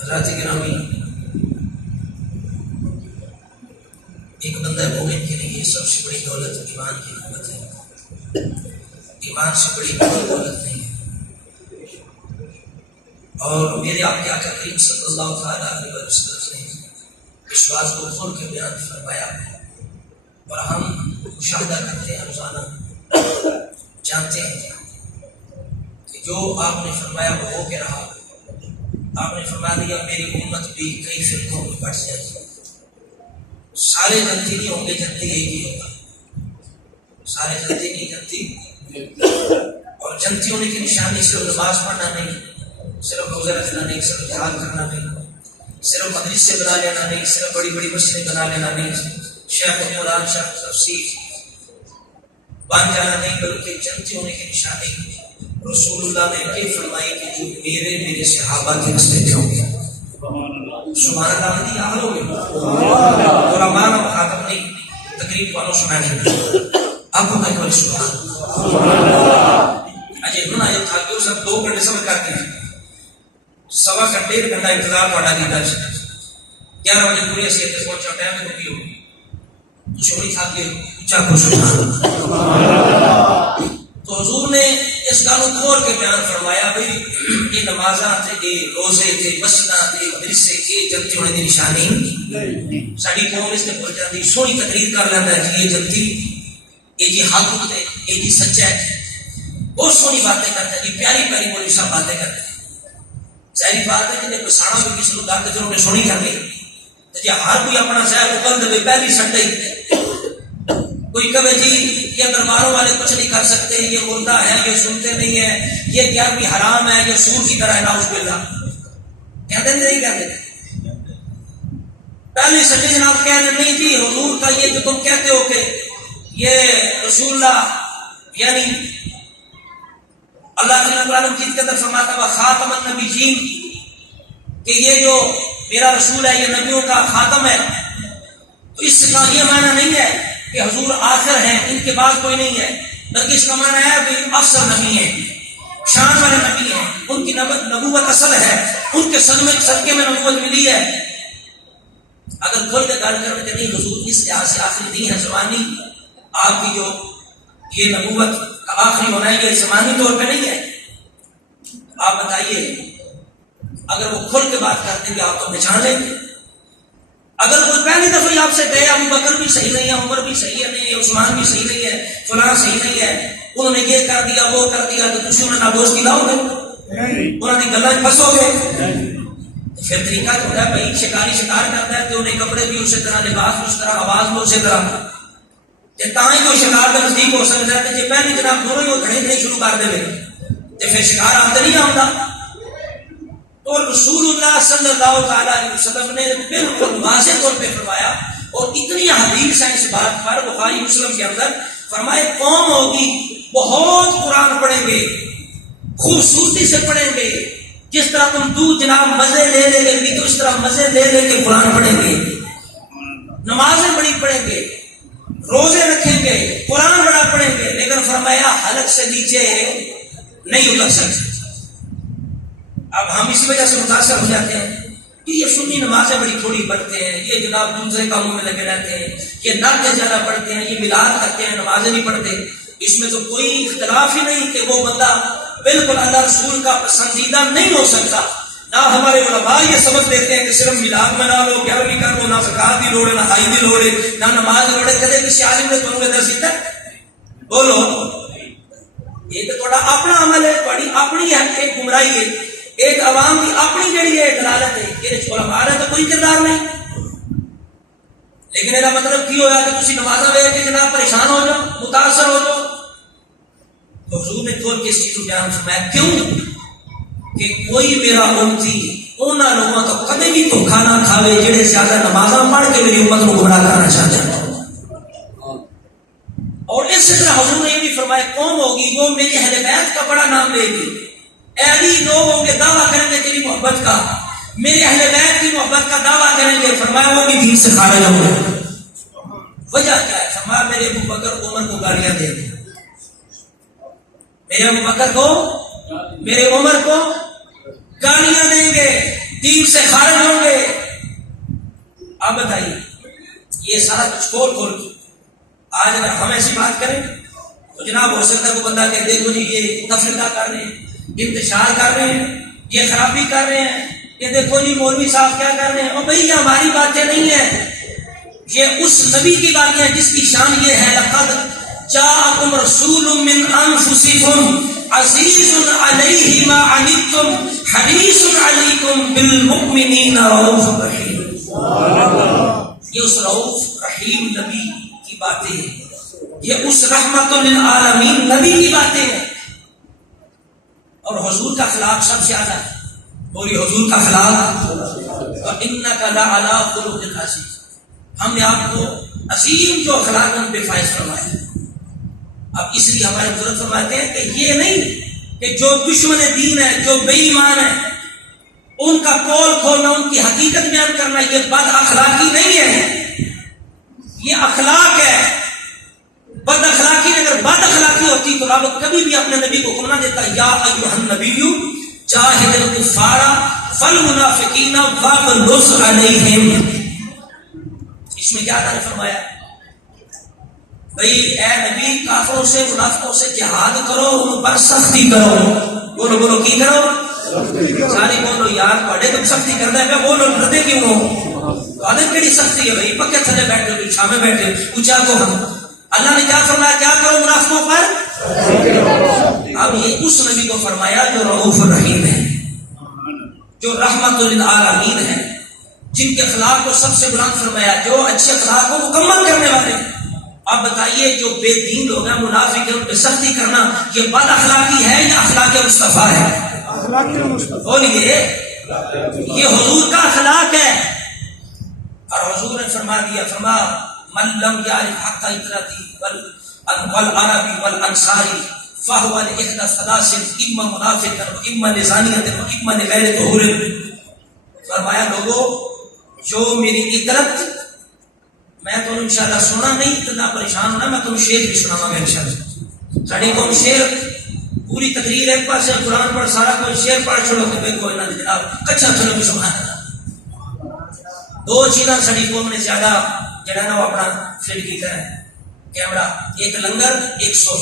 حضرات گرامی، ایک بندہ مومن کے لیے سب سے بڑی دولت ایمان کی نعمت ہے. ایمان سے بڑی دولت نہیں ہے. اور میرے آپ کے آقا کریم صلی اللہ تعالیٰ علیہ وسلم نے اس بات کو کھول کے بیان فرمایا اور ہم مشاہدہ کرتے ہیں، روزانہ جانتے ہیں کہ جو آپ نے فرمایا وہ ہو کے رہا. آپ نے فرما دیا میری امت بھی کئی فرقوں میں بٹ جائے گی. سارے جنتی نہیں ہوں گے، جنتی ایک ہی ہوگا. سارے جنتی نہیں، جنتی. اور جنتی ہونے کی نشانی صرف نماز پڑھنا نہیں، صرف روزہ رکھنا نہیں، صرف جہاد کرنا نہیں، صرف مدرسے سے بنا لینا نہیں، صرف بڑی بڑی مسجدیں بنا لینا نہیں، شیخ القرآن شیخ تفسیر بن جانا نہیں، بلکہ جنتی ہونے کی نشانی رسول اللہ نے یہ فرمائی کہ جو میرے صحابہ کے رستے پہ ہوں گے. سبحان اللہ مدی حال ہو گئے. اور امان و خاتم نہیں تقریب والوں سنا نہیں آپ کو کہیں والی سبحان اجے انہوں نے تھا کہ سب 2 گھنٹے سمجھ کرتے ہیں، سوا کا 1.5 گھنٹہ انتظار پڑا دیتا ہے. 11 بجے پوری حیثیت سے پہنچا ٹائم میں رکی ہو چھوڑی تھا کہ اونچا کو سبحان. تو حضور نے اس گل کو کھول کے بیان فرمایا بھائی یہ نمازاں تے یہ روزے تے مسجداں تے مدرسے یہ جنتی ہونے کی نشانی ساری قوم اس نے بول جاتی سونی تقریر کر لینا ہے کہ یہ جنتی یہ جی حق تے یہ جی سچا ہے. بہت سونی باتیں کرتا ہے جی، پیاری پیاری بولی سب باتیں کرتا ہے. ظاہری بات ہے جنہیں پسانا بھی کسی کو دار کے جنہوں نے سونی کر لی جی ہر کوئی اپنا ظاہر کو کر دے پہلی سٹے. کوئی کہے جی یہ درباروں والے کچھ نہیں کر سکتے، یہ مردہ ہے، یہ سنتے نہیں ہے، یہ کیا بھی حرام ہے، یہ سور کی طرح ہے، نعوذ باللہ. کہتے نہیں کہتے پہلی سٹی جناب کہہ رہے نہیں جی حضور کا یہ جو تم کہتے ہو کہ یہ رسول اللہ یعنی اللہ تعالیٰ قرآن مجید کے اندر فرماتا ہوا خاتم النبیین کہ یہ جو میرا رسول ہے یہ نبیوں کا خاتم ہے، تو اس کا یہ معنی نہیں ہے کہ حضور آخر ہیں، ان کے بعد کوئی نہیں ہے، بلکہ اس کا معنی ہے کہ افضل نبی ہیں، شان والے نبی ہیں، ان کی نبوت اصل ہے، ان کے صدقے میں نبوت ملی ہے. اگر کھول کے گل کرنے کہ نہیں حضور اس لحاظ سے آخری نہیں ہے زمانی، آپ کی جو یہ نبوت کا آخری ہونا ہے یہ زمانی طور پہ نہیں ہے. آپ بتائیے اگر وہ کھل کے بات کرتے ہیں آپ تو پہچان لیں گے. اگر کوئی پہلی دفعہ آپ سے کہے ابو بکر بھی صحیح نہیں ہے، عمر بھی صحیح ہے نہیں، عثمان بھی صحیح نہیں ہے، فلاں صحیح نہیں ہے، انہوں نے یہ کر دیا وہ کر دیا، تو تسی انہیں نادوستی لاؤ گے، انہوں نے گلاں پھنسو گے. پھر طریقہ جو ہے بھائی شکاری شکار کرتا ہے تو انہیں کپڑے بھی اسی طرح، لباس بھی اس طرح، آواز بھی اسی طرح. تاں جو شکار کا نزدیک ہو سکتا ہے کہ پہلی جناب دونوں ہی وہ دھڑے شروع کر دے تو پھر شکار آتے نہیں آتا. تو رسول اللہ صلی اللہ تعالیٰ علیہ وسلم نے بالکل واضح طور پہ فرمایا اور اتنی حدیث ہے اس بات پر بخاری مسلم کے اندر فرمائے قوم ہوگی بہت قرآن پڑھیں گے، خوبصورتی سے پڑھیں گے، جس طرح تم جناب مزے لے لے کے تو اس طرح مزے لے لے کے قرآن پڑھیں گے، نمازیں بڑی پڑھیں گے، روزے رکھیں گے، قرآن بڑا پڑھیں گے، لیکن فرمایا حلق سے نیچے نہیں اتر سکتے. اب ہم اسی وجہ سے متاثر ہو جاتے ہیں کہ یہ سنی نمازیں بڑی تھوڑی پڑھتے ہیں، یہ جناب دوسرے کاموں میں لگے رہتے ہیں، یہ نعت زیادہ پڑھتے ہیں، یہ میلاد کرتے ہیں، نمازیں نہیں پڑھتے. اس میں تو کوئی اختلاف ہی نہیں کہ وہ بندہ بالکل اللہ رسول کا پسندیدہ نہیں ہو سکتا. نہ ہمارے علماء یہ سبق دیتے ہیں کہ صرف میلاد منا لو، 11ویں کر لو، نہ زکات دی لوڑ ہے، نہ حج دی لوڑ ہے، نہ نماز دی لوڑ ہے. کدے کسی عالم نے تمہیں درس دیتا بولو یہ تو تھوڑا اپنا عمل ہے، تھوڑی اپنی ایک گمراہی ہے، ایک عوام کی اپنی جڑی ہے دلالت ہے. یہ علماء ہے تو کوئی کردار نہیں، لیکن یہ مطلب کی ہوا کہ تسی نمازاں ویکھ کے جناب پریشان ہو جاؤ، متاثر ہو جاؤ. تو حضور نے کھول کے اس چیز کو بیان فرمایا کیوں کہ کوئی میرا امتی انہاں لوگوں تو کدے بھی دھوکھا نہ کھاوے جڑے زیادہ نمازاں پڑھ کے میری امت کو گمراہ کرنا چاہتے ہیں. اور اس طرح حضور نے یہ بھی فرمایا قوم ہوگی وہ میری اہل بیت کا بڑا نام لے گی. ایسی لوگ ہوں گے دعویٰ کریں گے تیری محبت کا، میرے اہل بیت کی محبت کا دعویٰ کریں گے، فرمایا وہ بھی دین سے خارج ہوں گے. وجہ کیا ہے؟ فرمایا میرے ابو بکر عمر کو گالیاں دیں گے، میرے ابو بکر کو میرے عمر کو گالیاں دیں گے، دین سے خارج ہوں گے. اب بتائیے یہ سارا کچھ کھول آج اگر ہم ایسی بات کریں تو جناب ہو سکتا ہے وہ بندہ کہ دیکھو جی یہ تفریح کر رہے ہیں, انتشار کر رہے ہیں, یہ خرابی کر رہے ہیں, یہ دیکھو جی مولوی صاحب کیا کر رہے ہیں. اور بھائی یہ ہماری باتیں نہیں ہیں, یہ اس نبی کی باتیں ہیں جس کی شان یہ ہے لقد جاءکم رسول من انفسکم عزیز علیہ ما عنتم حریص علیکم بالمؤمنین رؤوف رحیم. یہ اس رؤوف رحیم نبی کی باتیں ہیں, یہ اس رحمت للعالمین نبی کی باتیں ہیں. اور حضور کا اخلاق سب سے اعلیٰ ہے. بولی حضور کا اخلاق وَإِنَّكَ لَعَلَىٰ خُلُقٍ عَظِيمٍ. ہم نے آپ کو عظیم جو اخلاق ہم بے فائز فرمایا. اب اس لیے ہمارے بزرگ فرماتے ہیں کہ یہ نہیں کہ جو دشمن دین ہے, جو بے ایمان ہے, ان کا پول کھولنا, ان کی حقیقت بیان کرنا یہ بد اخلاقی نہیں ہے, یہ اخلاق ہے. بد اخلاقی اگر بد اخلاقی ہوتی تو رب کبھی بھی اپنے نبی کو حکم نہ دیتا یا ایھا النبی جاہد الکفار والمنافقین واغلظ علیہم. اس میں کیا نے فرمایا بھئی اے نبی کافروں سے منافقوں سے جہاد کرو, ان پر سختی کرو. بولو بولو کی کرو, ساری بولو یار پڑھے تم سختی کرنا ہے, میں بولو ڈرتے کیوں ہو, عادت کیڑی سختی ہے بھائی, پکے تھلے بیٹھے ہو, چھاوے بیٹھے ہو, اونچا کو ہم. اللہ نے کیا فرمایا, کیا کرو منافقوں پر. اب یہ اس نبی کو فرمایا جو رؤوف رحیم ہے, جو رحمت للعالمین ہے, جن کے اخلاق کو سب سے بلند فرمایا, جو اچھے اخلاق کو مکمل کرنے والے. اب بتائیے جو بے دین لوگ ہیں, منافق ہیں, ان پہ سختی کرنا یہ بد اخلاقی ہے یا اخلاق مصطفیٰ ہے؟ بولیے یہ حضور کا اخلاق ہے. اور حضور نے فرما دیا, فرما من لم یعرف حق اطرتی والعربی والانصاری فهو لإحدى الثلاث اما منافقا واما لزانیۃ واما لغیر طہور. فرمایا لوگوں جو میری اطرت, میں تو انشاءاللہ سنا نہیں اتنا پریشان ہونا, میں تم شعر بھی سناواں گا انشاءاللہ. ساڈی قوم شعر پوری تقریر ایک پاس قرآن پڑھ, سارا کوئی شعر پڑھ چھوڑو کہ بھائی کوئی نہ جناب کچا چلو بھی سبحان اللہ. دو چیزاں ساڈی قوم نے زیادہ جڑا نا وہ اپنا فٹ کیتا ہے کیمرہ, ایک لنگر ایک سور.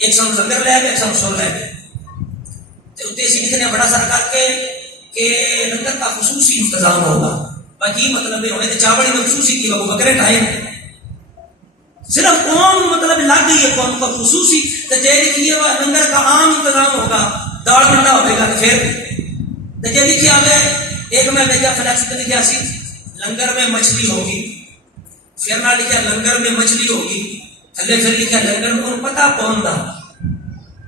ایک سن لنگر لے گئے, ایک سن سور لے گئے. تو اتنے اسی لکھنے بڑا سر کر کے کہ لنگر کا خصوصی انتظام ہوگا. باقی مطلب ہونے تو چاول میں خصوصی کی ہوگا بکرے ٹائم صرف قوم مطلب لگ گئی ہے قوم کا خصوصی. تو جے لکھیے وہ لنگر کا عام انتظام ہوگا, داڑ منڈا ہوگا. تو پھر جے لکھے آگے ایک میں بھیجا فلیکس پہ لکھا سی لنگر میں مچھلی ہوگی, پھر نہ لکھا لنگر میں مچھلی ہوگی, تھلے پھر لکھا لنگر میں. ان پتا قوم دا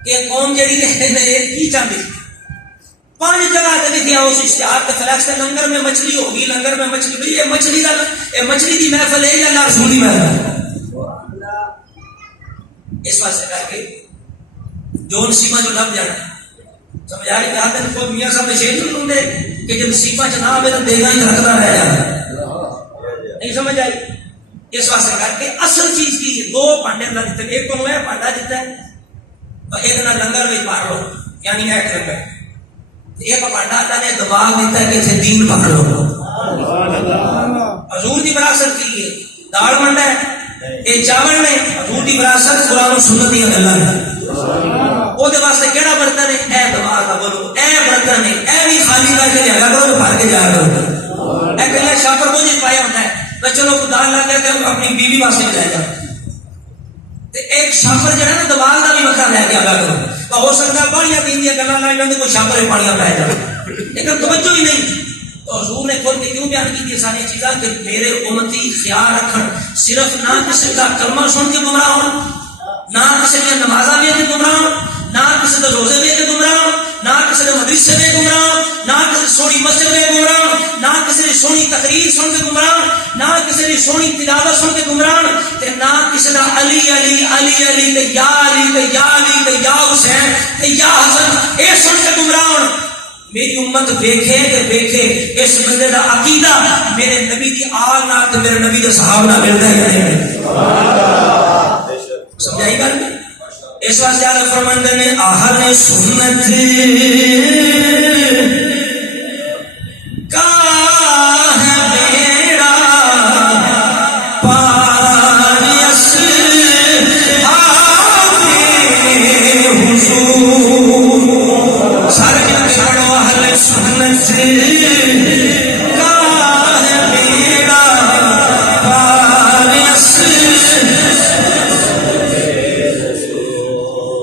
کہ قوم جڑی کی چاہتی 5 جگہ تے لکھیا اس اشتہار تے فلیکس تے لنگر میں مچھلی ہوگی, لنگر میں مچھلی. بھئی یہ مچھلی دا یہ مچھلی دی محفل ہے یا اللہ رسول دی محفل. اس واسطے کر کے جو نصیبہ جو لب جانا سمجھ آئی کہ آتے کو میاں صاحب نے شیر نہیں ہوندے کہ جب نصیبہ چ نہ آوے تو دے گا ہی رکھتا رہ جانا. نہیں سمجھ آئی. اس واسطے کر کے اصل چیز کی ہے, 2 پانڈے اللہ دیتے, ایک تو ہے پانڈا دیتا ہے اور ایک نہ لنگر میں پار لو یعنی ایک لنگر, ایک پانڈا اللہ نے دباغ دیتا ہے کہ اسے دین پکڑ لو. حضور دی وراثت کی ہے داڑ منڈا ہے, یہ چاول نے حضور دی وراثت قرآن و سنت دی گلاں نے. او دے واسطے کیڑا برتن ہے, اے دباغ دا بولو, اے برتن ہے, اے بھی خالی کر کے لیا کرو تو بھر کے جایا کرو. اے کلا شاپر کو نہیں پایا ہوتا ہے تو چلو خدا لا کے اپنی بیوی واسطے لے جا. ایک شاپر جڑا نا دباغ دا بھی مکھا لے کے آگا کرو. ہو سکتا ہے پانیاں تین دیا گلا لائی جاتے کوئی شاپر پانیاں پہ جائے, لیکن توجہ ہی نہیں. تو حضور نے کھول کے کیوں بیان کی ساری چیزاں کہ میرے امتی خیال رکھن, صرف نہ کسی کا کلمہ سن کے گمراہ ہوں, نہ کسی کی نمازاں بھی گمراہ ہوں, نہ کسی کے روزے بھی گمراہ ہوں, نہ کسی کے مدرسے میں گمراہ ہوں, نہ کسی سونی مسجد میں گمراہ ہوں, نہ کسی کی سونی تقریر سن کے گمراہ ہوں, نہ کسی کی سونی تلاوت سن کے گمراہ ہوں, تے نہ کسی کا علی علی علی علی تے یا علی تے یا علی تے یا حسین تے یا حسن اے سن کے گمراہ ہوں. میری امت دیکھے کہ دیکھے اس بندے کا عقیدہ میرے نبی دی آل نال تے میرے نبی دے صحابہ نال ملدا ہے یا نہیں. سمجھائی گل. اس واسطے اللہ فرماندے نے اہل سنت سنت کا ہے میرا وارث،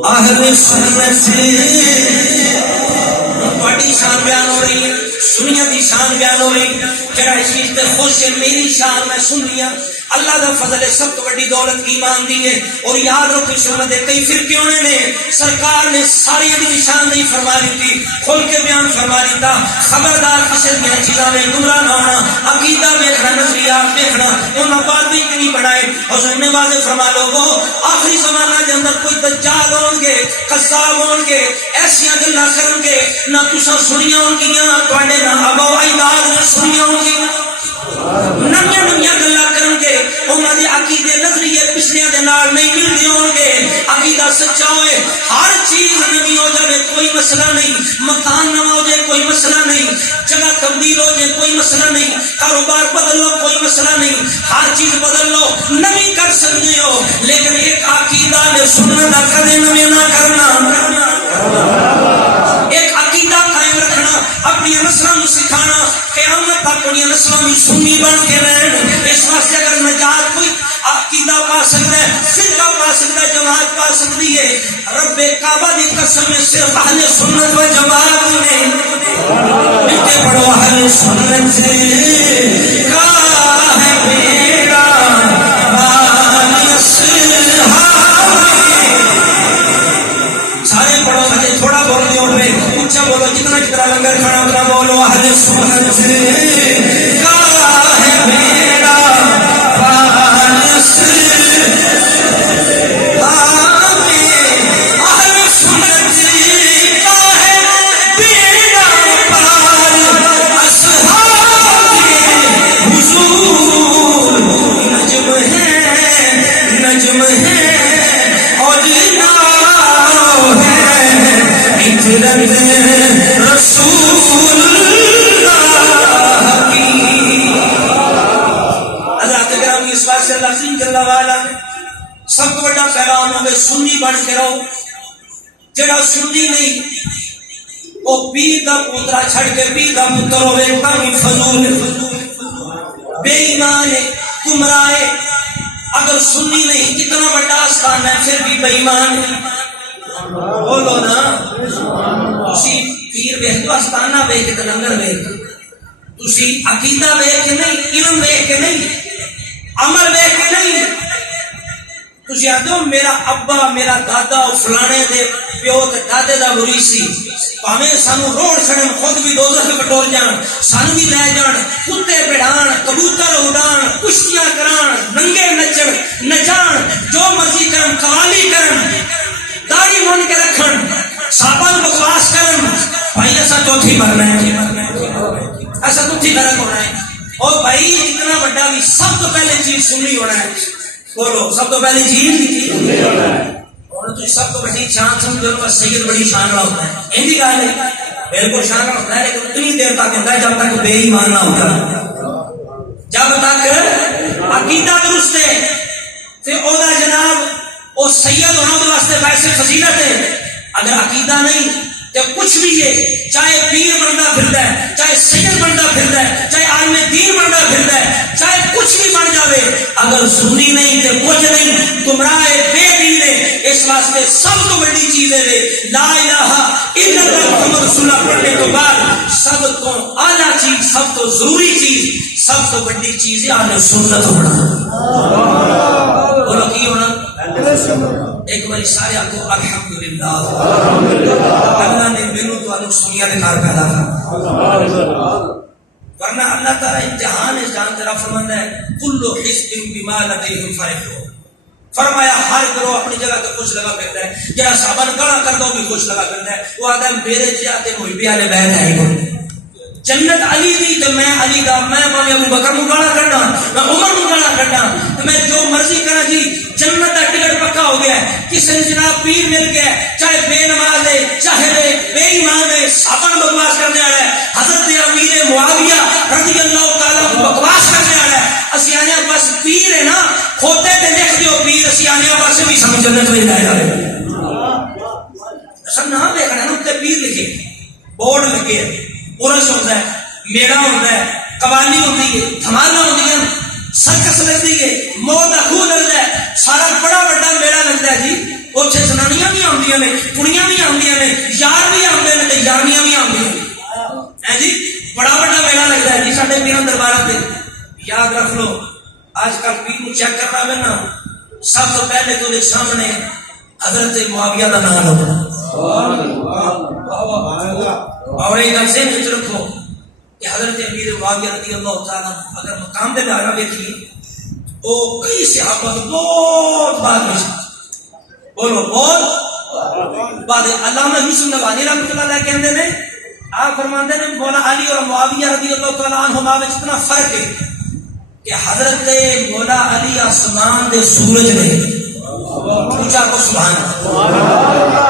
اہل سنت بڑی شان بیان ہو رہی ہے، سنیاں دی شان بیان ہو رہی، جڑا اس چیز تے خوش ہے میری شان میں سنیاں، اللہ دا فضل ہے، سب تو بڑی دولت ایمان دی ہے۔ اور یاد رکھو سنت دے کئی فرقے ہونے نے، سرکار نے ساری دی نشان نہیں فرما دی، کھل کے بیان فرما دیتا، خبردار کسی بھی چیزاں میں گمراہ نہ ہونا، عقیدہ دیکھنا، نظریات دیکھنا، انہاں بات بھی نہیں بنائے۔ حضور نے واضح فرما لوگو آخری زمانہ دے اندر کوئی دجال ہون گے، قذاب ہون گے، ایسیاں گلاں کرن گے نہ تساں سنیاں ہون گیاں، تواڈے نہ آبا و اجداد نے سنیاں ہون گیاں، نمیاں نمیاں گلاں کرن گے، انہاں دے عقیدے نظریے پچھلیاں دے نال نہیں ملدے ہون گے، عقیدہ سچا ہوئے، ہر چیز نوی ہو جائے کوئی مسئلہ نہیں، مکان نواں ہو جائے کوئی مسئلہ نہیں، جگہ تبدیل ہو جائے کوئی مسئلہ نہیں، کاروبار بدل لو کوئی مسئلہ نہیں، ہر چیز بدل لو، نوی کر سکتے ہو، لیکن ایک عقیدہ نے سنت کدے نوی نہ کرنا، ایک عقیدہ قائم رکھنا، اپنی نسلوں کو سکھانا، قیامت تک اپنی نسلوں میں سنی بن کے رہن۔ اس واسطے اگر نجات کوئی عقیدہ پا سکتا ہے، فرقہ پا سکتا ہے، جماعت پا سکتی ہے، رب کعبہ دی قسم ہے صرف اہل سنت و جماعت نے۔ ملتے پڑھو اہل سنت کا ہے میرا وارث، سارے پڑھو، مجھے تھوڑا بولنے اور اونچا بولو، جتنا جتنا لنگر کھانا اتنا بولو، اہل سنت کا ہے میرا وارث، اہل سنت کا ہے بیڑا پار، اصحاب حضور نجم ہے، نجم ہے اور نار ہے، اطرت رسول اللہ کی۔ حضرات کرام اس بات سے اللہ سین جل والا سب کو بڑا پیغام ہے، سنی بن کے رہو۔ جڑا سنی نہیں وہ پیر دا پوترا چھڑ کے پیر دا پتر ہوئے کمی فضول بے ایمان ہے، گمراہ ہے۔ اگر سنی نہیں کتنا بڑا آستان ہے پھر بھی بے ایمان ہے۔ بولو نا، تسی پیر ویکھ تو آستانہ ویکھ تے لنگر ویکھ، تسی عقیدہ ویکھ کے نہیں، علم ویکھ کے نہیں، عمل ویکھ کے نہیں۔ تسی آتے ہو میرا ابا میرا دادا فلانے دے پیو تے دادے دا مرید سی، پاویں سانو روڑ چھڑن خود بھی دوزخ بٹول جان، سانو بھی لے جان، کتے پڑھان، کبوتر اڑان، کشتیاں کران، ننگے نچن نچان، جو مرضی کرن، قوالی کرن، داڑھی من کے رکھن، صحابہ بکواس کرن، بھائی ایسا چوتھی مرنا ہے، ایسا چوتھی فرق ہونا ہے۔ اور بھائی اتنا بڑا بھی سب تو پہلے چیز سنی ہونا ہے۔ بولو سب تو پہلی چیز سنی ہونا ہے۔ اور تو سب تو بڑی شان سمجھو کا سید بڑی شان والا ہوتا ہے، یہ بھی گل ہے، بالکل شان والا ہوتا ہے، لیکن اتنی دیر تک ہوتا ہے جب تک بے ایمان نہ ہوتا، جب تک عقیدہ درست ہے تے او دا جناب او سید ہونا دے واسطے ویسے فضیلت ہے۔ اگر عقیدہ نہیں تو کچھ بھی ہے، چاہے پیر بنتا پھرتا ہے، چاہے سید بنتا پھرتا ہے، چاہے عالم دین بنتا پھرتا ہے، چاہے کچھ بھی بن جاوے، اگر سنی نہیں تو کچھ نہیں، گمراہ بے دین ہے۔ اس واسطے سب تو بڑی چیز ہے لا الہ الا اللہ محمد رسول اللہ پڑھنے کے بعد سب تو اعلیٰ چیز، سب تو ضروری چیز، سب تو بڑی چیز ہے اہل سنت ہونا۔ بولو کی ہونا؟ ایک باری سارے آپ کو الحمدللہ، اللہ نے مینوں تو سنیا دے گھر پیدا کیا، ورنہ اللہ تعالیٰ امتحان ہے، جہاں طرح فرماتا ہے کل حزب بما لدیہم فرحون، فرمایا ہر گروہ اپنی جگہ تو خوش لگا کرتا ہے، جہاں صحابہ نے گانا کر دو بھی خوش لگا کرتا ہے، وہ آدم میرے چاہتے محبی والے بیت ہے کوئی جنت علی دی تو میں علی دا، میں باویں ابو بکر نوں گانا کڈا، میں عمر نوں گانا کڈا، میں جو مرضی کراں جی، جنت دا ٹکٹ پکا ہو گیا ہے۔ کسی نے جناب پیر مل گیا، چاہے بے نماز ہے، چاہے بے ایمان ہے، صحابہ بکواس کرنے والا ہے، حضرت امیر معاویہ رضی اللہ تعالیٰ بکواس کرنے والا ہے، اسی آنے بس پیر ہے نا، کھوتے تے لکھ دیو پیر، اسی آنے بس بھی سمجھ جنت میں جائے جائے، سب نام دیکھنا ہے نا، اتنے پیر لکھے بورڈ لگے، عرس ہوتا ہے، میلہ ہوتا ہے، قوالی ہوتی ہے، دھمالا ہوتی ہے، سرکس لگتی ہے، موت کا خوہ لگتا ہے، سارا بڑا بڑا میلہ لگتا ہے جی. اتنے زنانیاں بھی آدیاں نے، کڑیاں بھی آدیاں نے، یار بھی آتے ہیں، یارنیاں بھی آدیاں ہیں جی. بڑا بڑا میلہ لگتا ہے جی سارے پیروں دربار سے. یاد رکھ لو آج کل پیر کو چیک کرنا ہے نا، سب تو پہلے تو سامنے حضرت معاویہ کا نام ہوگا. اور ایک گل ذہن وچ رکھو کہ حضرت امیر معاویہ رضی اللہ تعالیٰ اگر مقام دے لائرہ دیکھیے وہ کئی صحابہ تو بہت بعد میں بولو بہت بعد. علامہ یوسف نبہانی رحمۃ اللہ علیہ کہتے ہیں، آپ فرماتے ہیں مولا علی اور معاویہ رضی اللہ تعالیٰ عنہما میں اتنا فرق ہے کہ حضرت مولا علی آسمان دے سورج نے پوچھا کو سبحان اللہ،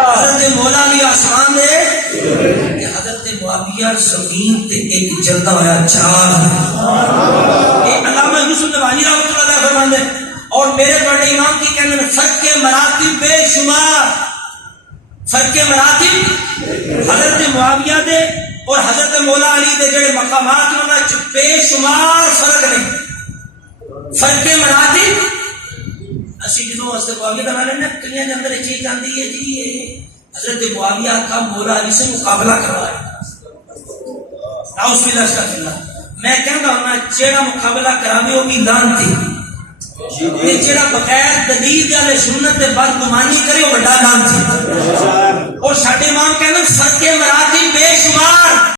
حضرت مولا علی آسمان دے کہ حضرت معاویہ زمین تے ایک جلدا ہوا چار. یہ علامہ یوسف نبہانی رحمۃ اللہ علیہ فرماتے ہیں. اور میرے بڑے امام کی کہنے میں فرق کے مراتب بے شمار، فرق کے مراتب حضرت معاویہ دے اور حضرت مولا علی دے جڑے مقامات انہاں وچ بے شمار فرق نہیں. فرق کے مراتب اسی جنوں حضرت معاویہ کا نام لینا کلیاں کے اندر ایک چیز آتی ہے جی یہ حضرت معاویہ کا مولا علی سے مقابلہ کروایا. نعوذ باللہ استغفر اللہ. میں کہتا ہوں جیڑا مقابلہ کراوے وہ بھی لعنتی، جیڑا بغیر دلیل والے سنت تے بدگمانی کرے وہ بڑا لعنتی. اور ساڈے امام کہندے فرق مراتب بے شمار.